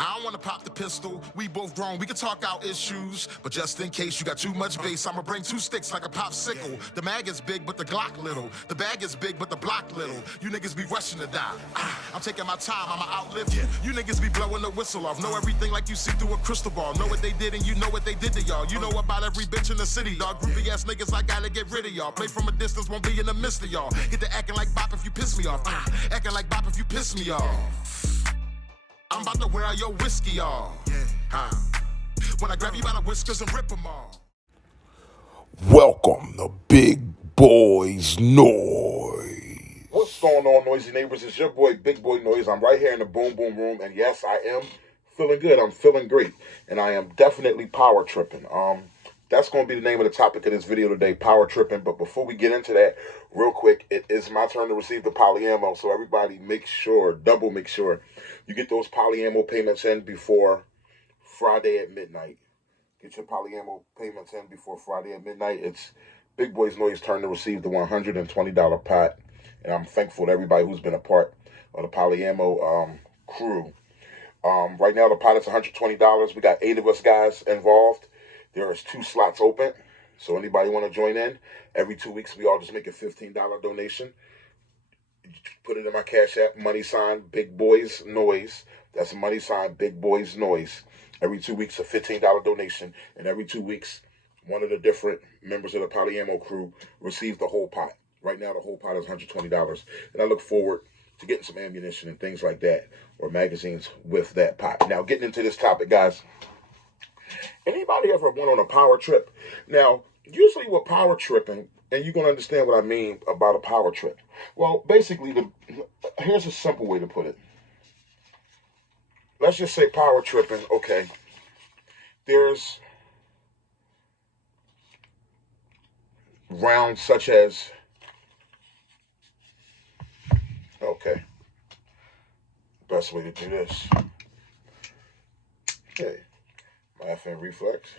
I don't wanna pop the pistol, we both grown, we can talk out issues. But just in case you got too much bass, I'ma bring 2 sticks like a popsicle. The mag is big, but the Glock little. The bag is big, but the block little. You niggas be rushing to die. I'm taking my time, I'ma outlive you. You niggas be blowing the whistle off. Know everything like you see through a crystal ball. Know what they did and you know what they did to y'all. You know about every bitch in the city, dog. Groupie ass niggas, I gotta get rid of y'all. Play from a distance, won't be in the midst of y'all. Get to acting like bop if you piss me off. Acting like bop if you piss me off. I'm about to wear out your whiskey off. When I grab you by the whiskers and rip them off. Welcome to Big Boys Noise. What's going on, noisy neighbors? It's your boy, Big Boy Noise. I'm right here in the Boom Boom Room, and yes, I am feeling good. I'm feeling great, and I am definitely power tripping. That's going to be the name of the topic of this video today, power tripping. But before we get into that, real quick, it is my turn to receive the polyammo. So everybody, make sure, double make sure, you get those polyammo payments in before Friday at midnight. Get your polyammo payments in before Friday at midnight. It's Big Boy's Noise turn to receive the $120 pot. And I'm thankful to everybody who's been a part of the polyammo crew. Right now, the pot is $120. We got 8 of us guys involved. There is 2 slots open. So anybody want to join in? Every 2 weeks, we all just make a $15 donation. Put it in my Cash App, money sign, Big Boys Noise. That's money sign, Big Boys Noise. Every 2 weeks, a $15 donation. And every 2 weeks, one of the different members of the polyammo crew receives the whole pot. Right now, the whole pot is $120. And I look forward to getting some ammunition and things like that, or magazines with that pot. Now, getting into this topic, guys. Anybody ever went on a power trip? Now, usually with power tripping, and you're going to understand what I mean about a power trip. Well, basically, here's a simple way to put it. Let's just say power tripping, okay. There's rounds such as, okay, best way to do this. Okay. My FN reflex.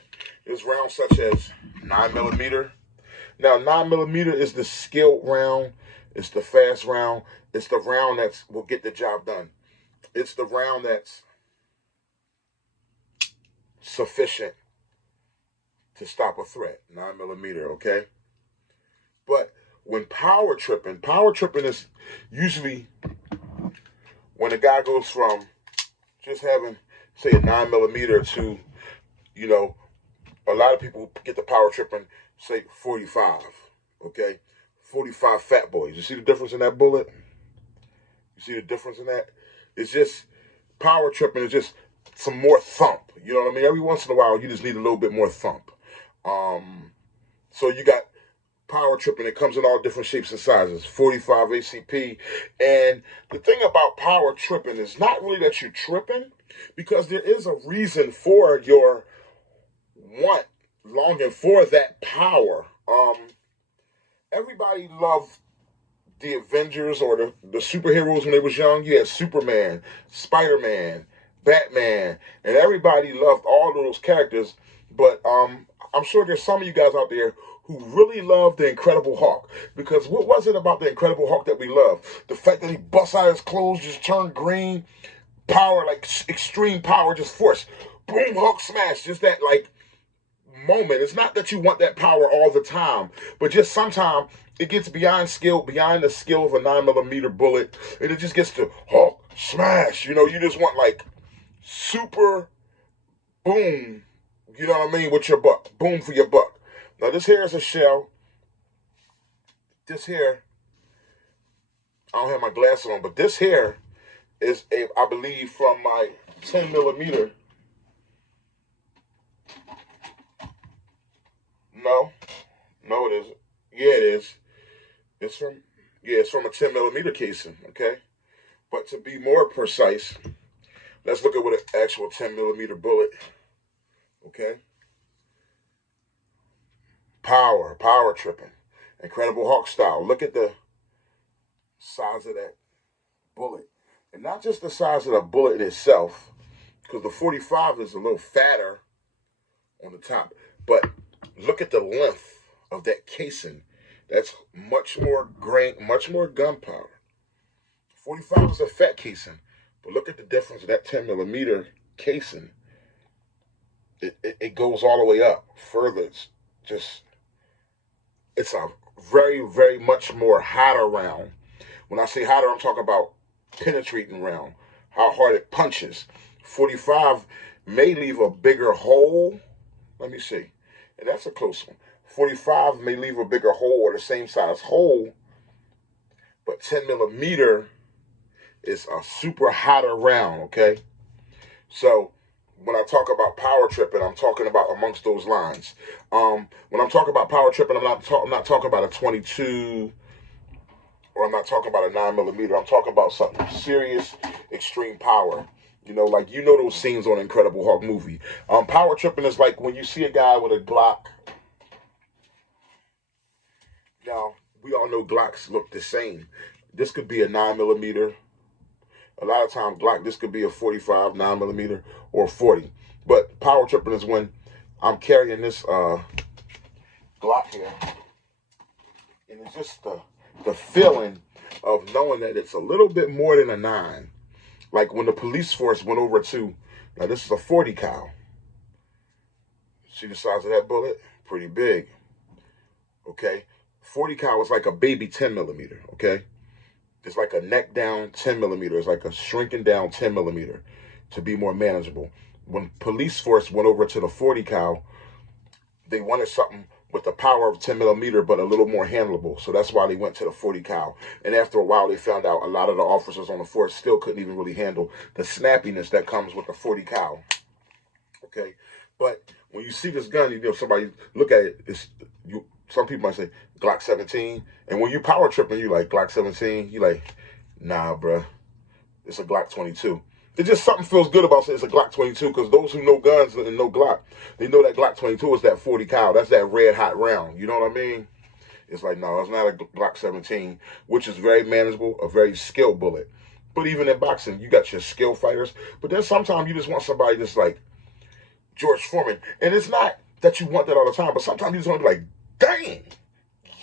There's rounds such as 9mm. Now, 9mm is the skilled round. It's the fast round. It's the round that will get the job done. It's the round that's sufficient to stop a threat. 9mm, okay? But when power tripping is usually when a guy goes from just having, say, a 9mm to, you know, a lot of people get the power tripping, say 45, okay? 45 fat boys. You see the difference in that bullet? You see the difference in that? It's just, power tripping is just some more thump. You know what I mean? Every once in a while, you just need a little bit more thump. So you got power tripping. It comes in all different shapes and sizes. 45 ACP. And the thing about power tripping is not really that you're tripping, because there is a reason for your longing for that power. Everybody loved the Avengers or the superheroes when they was young. You had Superman, Spider-Man, Batman, and everybody loved all of those characters. But I'm sure there's some of you guys out there who really love the Incredible Hulk. Because what was it about the Incredible Hulk that we love? The fact that he busts out his clothes, just turned green, power, like extreme power, just force. Boom, Hulk smash. Just that, like, moment. It's not that you want that power all the time, but just sometimes it gets beyond the skill of a 9mm bullet, and it just gets to Hulk smash. You know, you just want, like, super boom, you know what I mean, with your buck. Boom for your buck. Now, this here is a shell. This here, I don't have my glasses on, but this here is, I believe, from my 10mm. No, it isn't. Yeah, it is. It's from a 10mm casing, okay? But to be more precise, let's look at what an actual 10mm bullet, okay? Power tripping. Incredible Hulk style. Look at the size of that bullet. And not just the size of the bullet in itself, because the 45 is a little fatter on the top, but look at the length of that casing. That's much more gunpowder. 45 is a fat casing, but look at the difference of that 10mm casing, it goes all the way up further. It's a very, very much more hotter round. When I say hotter, I'm talking about penetrating round, how hard it punches. 45 may leave a bigger hole. Let me see. And that's a close one. 45 may leave a bigger hole or the same size hole, but 10 millimeter is a super hotter round, okay? So when I talk about power tripping, I'm talking about amongst those lines. When I'm talking about power tripping, I'm not talking about a 22, or I'm not talking about a 9 millimeter. I'm talking about something serious, extreme power. Like those scenes on Incredible Hulk movie. Power tripping is like when you see a guy with a Glock. Now, we all know Glocks look the same. This could be a 9 millimeter. A lot of times, Glock, this could be a 45, 9 millimeter, or 40. But power tripping is when I'm carrying this Glock here. And it's just the feeling of knowing that it's a little bit more than a 9. Like when the police force went over to, now this is a 40 cal. See the size of that bullet? Pretty big. Okay? 40 cal is like a baby 10 millimeter, okay? It's like a neck down 10 millimeter. It's like a shrinking down 10 millimeter to be more manageable. When police force went over to the 40 cal, they wanted something with the power of 10 millimeter, but a little more handleable. So that's why they went to the 40 cal. And after a while, they found out a lot of the officers on the force still couldn't even really handle the snappiness that comes with the 40 cal. Okay. But when you see this gun, somebody look at it, some people might say Glock 17. And when you power tripping, you like Glock 17, you like, nah, bruh, it's a Glock 22. It just something feels good about saying it's a Glock 22, because those who know guns and know Glock, they know that Glock 22 is that 40 cal. That's that red hot round. You know what I mean? It's like, no, it's not a Glock 17, which is very manageable, a very skilled bullet. But even in boxing, you got your skill fighters. But then sometimes you just want somebody that's like George Foreman. And it's not that you want that all the time, but sometimes you just want to be like, dang.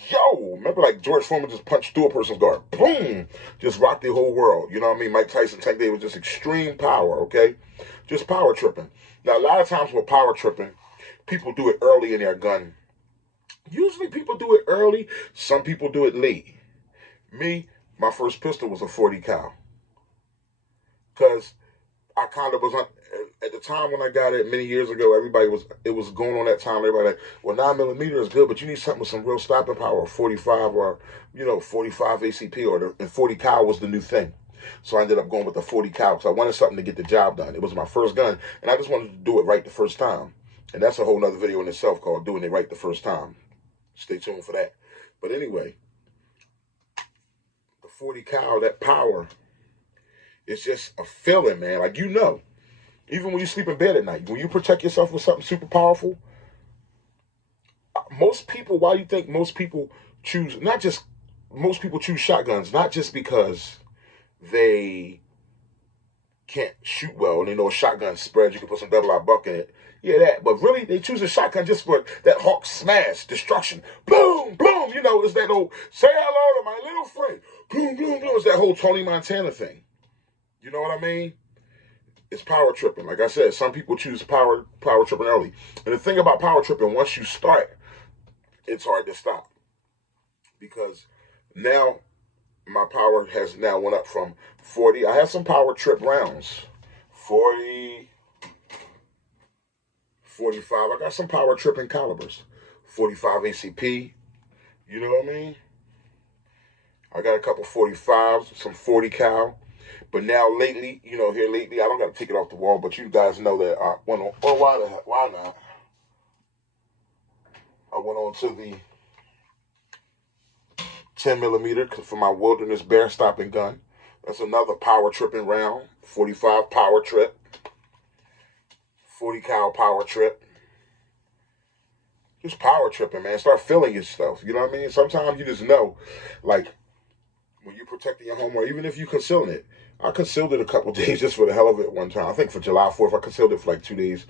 Yo, remember like George Foreman just punched through a person's guard. Boom! Just rocked the whole world. You know what I mean? Mike Tyson, Tank Davis, just extreme power, okay? Just power tripping. Now, a lot of times with power tripping, people do it early in their gun. Usually people do it early. Some people do it late. Me, my first pistol was a 40 cal. Because I kind of was on, at the time when I got it many years ago, it was going on that time. Everybody like, well, 9 millimeter is good, but you need something with some real stopping power, 45 or, 45 ACP, and 40 cal was the new thing. So I ended up going with the 40 cal because I wanted something to get the job done. It was my first gun, and I just wanted to do it right the first time. And that's a whole nother video in itself called Doing It Right the First Time. Stay tuned for that. But anyway, the 40 cal, that power, it's just a feeling, man. Like, even when you sleep in bed at night, when you protect yourself with something super powerful, why do you think most people choose shotguns, not just because they can't shoot well and they know a shotgun spreads, you can put some double-out buck in it. Yeah, that. But really, they choose a shotgun just for that Hawk smash, destruction. Boom, boom. It's that old, say hello to my little friend. Boom, boom, boom. It's that whole Tony Montana thing. You know what I mean? It's power tripping. Like I said, some people choose power tripping early. And the thing about power tripping, once you start, it's hard to stop. Because now my power has now went up from 40. I have some power trip rounds. 40, 45. I got some power tripping calibers. 45 ACP. You know what I mean? I got a couple 45s, some 40 cal. But now lately, I don't got to take it off the wall, but you guys know that I went on, why not? I went on to the 10 millimeter for my wilderness bear stopping gun. That's another power tripping round. 45 power trip. 40 cal power trip. Just power tripping, man. Start feeling yourself. You know what I mean? Sometimes you just know, like, when you're protecting your home, or even if you're concealing it. I concealed it a couple days just for the hell of it one time. I think for July 4th, I concealed it for like 2 days.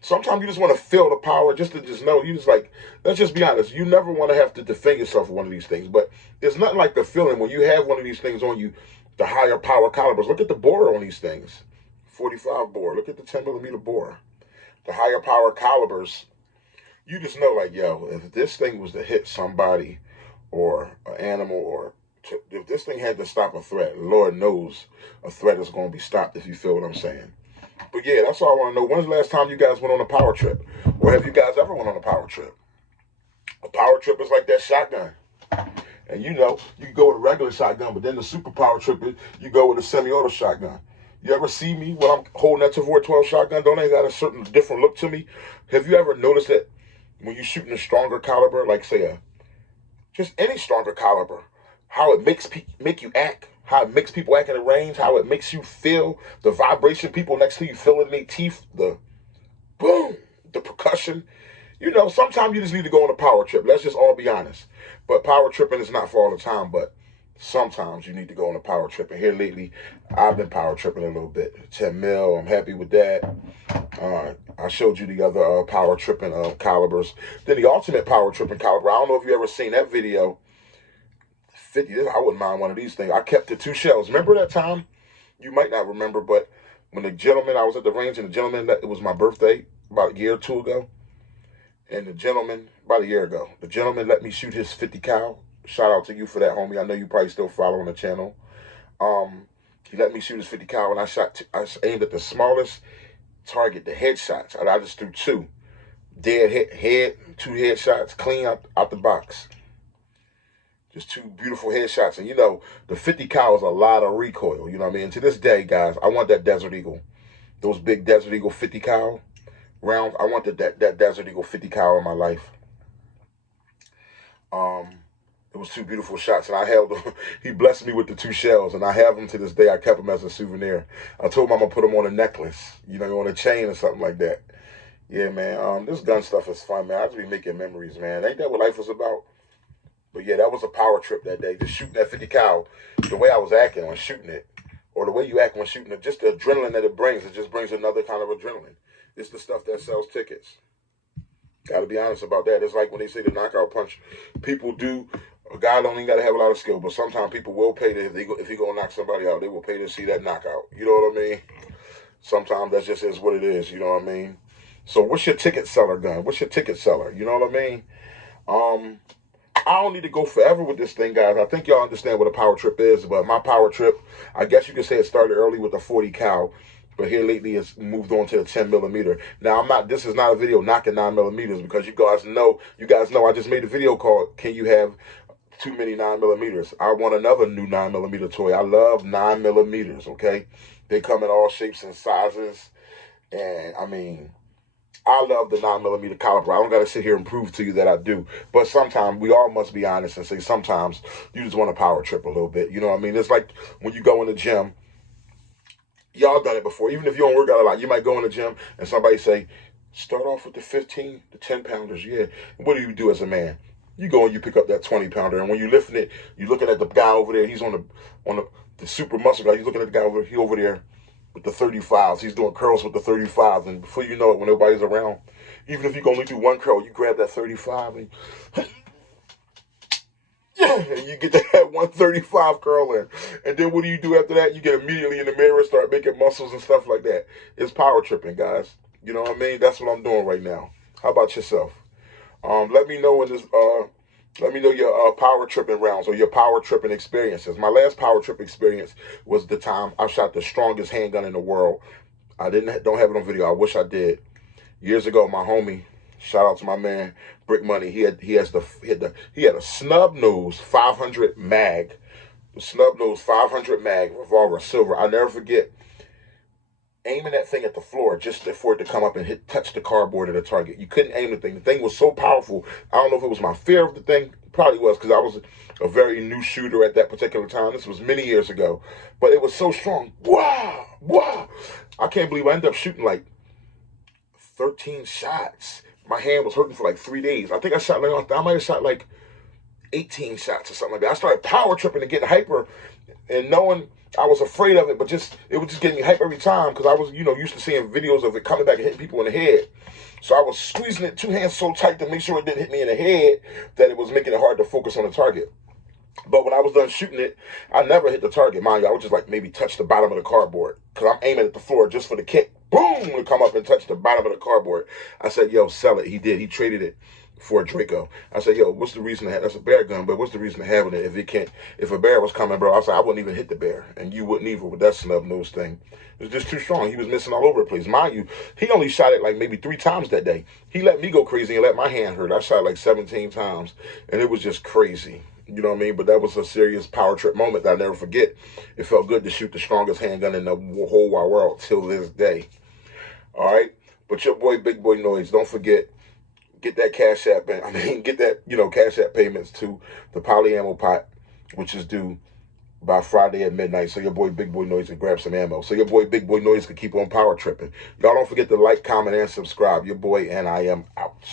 Sometimes you just want to feel the power, just to know. You just like, let's just be honest. You never want to have to defend yourself with one of these things. But it's nothing like the feeling when you have one of these things on you, the higher power calibers. Look at the bore on these things. 45 bore. Look at the 10 millimeter bore. The higher power calibers, you just know, like, yo, if this thing was to hit somebody or an animal, or if this thing had to stop a threat, Lord knows a threat is going to be stopped, if you feel what I'm saying. But yeah, that's all I want to know. When's the last time you guys went on a power trip? Or have you guys ever went on a power trip? A power trip is like that shotgun. And you know, you can go with a regular shotgun, but then the super power trip is you go with a semi-auto shotgun. You ever see me when I'm holding that Tavor 12 shotgun? Don't they got a certain different look to me? Have you ever noticed that when you're shooting a stronger caliber, like say just any stronger caliber, how it make you act, how it makes people act in the range, how it makes you feel the vibration, people next to you feel it in their teeth, the boom, the percussion. You know, sometimes you just need to go on a power trip. Let's just all be honest. But power tripping is not for all the time, but sometimes you need to go on a power trip. And here lately, I've been power tripping a little bit. 10 mil, I'm happy with that. I showed you the other power tripping calibers. Then the ultimate power tripping caliber. I don't know if you ever seen that video. 50, I wouldn't mind one of these things. I kept the 2 shells. Remember that time? You might not remember, but when the gentleman, I was at the range and the gentleman, it was my birthday about a year or two ago. And the gentleman, about a year ago, the gentleman let me shoot his 50 cal. Shout out to you for that, homie. I know you probably still following the channel. He let me shoot his 50 cal, and I aimed at the smallest target, the headshots. I just threw 2. Dead head, 2 headshots, clean out the box. Just 2 beautiful headshots. And you know, the 50 cal is a lot of recoil. You know what I mean? And to this day, guys, I want that Desert Eagle. Those big Desert Eagle 50 cal rounds. I wanted that Desert Eagle 50 cal in my life. It was 2 beautiful shots, and I held them. He blessed me with the 2 shells, and I have them to this day. I kept them as a souvenir. I told him I'm gonna put them on a necklace, you know, on a chain or something like that. Yeah, man. This gun stuff is fun, man. I just be making memories, man. Ain't that what life is about? But yeah, that was a power trip that day. Just shooting that 50 cal, the way I was acting when shooting it, or the way you act when shooting it, just the adrenaline that it just brings another kind of adrenaline. It's the stuff that sells tickets. Gotta be honest about that. It's like when they say the knockout punch. People do. A guy don't even gotta have a lot of skill, but sometimes people will pay if he gonna knock somebody out. They will pay to see that knockout. You know what I mean? Sometimes that just is what it is. You know what I mean? So what's your ticket seller gun? What's your ticket seller? You know what I mean? I don't need to go forever with this thing, guys. I think y'all understand what a power trip is, but my power trip, I guess you could say it started early with the 40 cal. But here lately it's moved on to the 10 millimeter. Now this is not a video knocking 9 millimeters, because you guys know I just made a video called "Can You Have Too Many 9 millimeters?" I want another new 9 millimeter toy. I love 9 millimeters, okay? They come in all shapes and sizes. And I mean, I love the 9 millimeter caliber. I don't gotta sit here and prove to you that I do. But sometimes we all must be honest and say sometimes you just want to power trip a little bit. You know what I mean? It's like when you go in the gym. Y'all done it before. Even if you don't work out a lot, you might go in the gym and somebody say, start off with the 15, the 10 pounders. Yeah. What do you do as a man? You go and you pick up that 20 pounder. And when you're lifting it, you're looking at the guy over there. He's on the super muscle guy. You're looking at the guy over there with the 35s. He's doing curls with the 35s. And before you know it, when nobody's around, even if you can only do 1 curl, you grab that 35 and and you get that 135 curl in. And then what do you do after that? You get immediately in the mirror and start making muscles and stuff like that. It's power tripping, guys. You know what I mean? That's what I'm doing right now. How about yourself? Let me know let me know your power tripping rounds or your power tripping experiences. My last power trip experience was the time I shot the strongest handgun in the world. I don't have it on video. I wish I did. Years ago, my homie, shout out to my man Brick Money. He had a snub nose 500 mag, the snub nose 500 mag revolver, silver. I'll never forget aiming that thing at the floor just for it to come up and touch the cardboard of the target. You couldn't aim the thing. The thing was so powerful. I don't know if it was my fear of the thing. Probably was, because I was a very new shooter at that particular time. This was many years ago, but it was so strong. Wow, wow! I can't believe I ended up shooting like 13 shots. My hand was hurting for like 3 days. I think I might have shot like 18 shots or something like that. I started power tripping and getting hyper, and knowing I was afraid of it, but it was just getting me hype every time, because I was, used to seeing videos of it coming back and hitting people in the head. So I was squeezing it 2 hands so tight to make sure it didn't hit me in the head that it was making it hard to focus on the target. But when I was done shooting it, I never hit the target. Mind you, I would just like maybe touch the bottom of the cardboard because I'm aiming at the floor just for the kick. Boom! To come up and touch the bottom of the cardboard. I said, yo, sell it. He did. He traded it for a Draco. I said, yo, what's the reason to have that's a bear gun, but what's the reason to having it if a bear was coming, bro? I said, I wouldn't even hit the bear. And you wouldn't either with that snub nose thing. It was just too strong. He was missing all over the place. Mind you, he only shot it like maybe 3 times that day. He let me go crazy and let my hand hurt. I shot it like 17 times. And it was just crazy. You know what I mean? But that was a serious power trip moment that I'll never forget. It felt good to shoot the strongest handgun in the whole wide world till this day. All right? But your boy, Big Boy Noise, don't forget, get that Cash App, get that, Cash App payments to the Poly Ammo Pot, which is due by Friday at midnight, so your boy Big Boy Noise can grab some ammo. So your boy Big Boy Noise can keep on power tripping. Y'all don't forget to like, comment, and subscribe. Your boy, and I am out.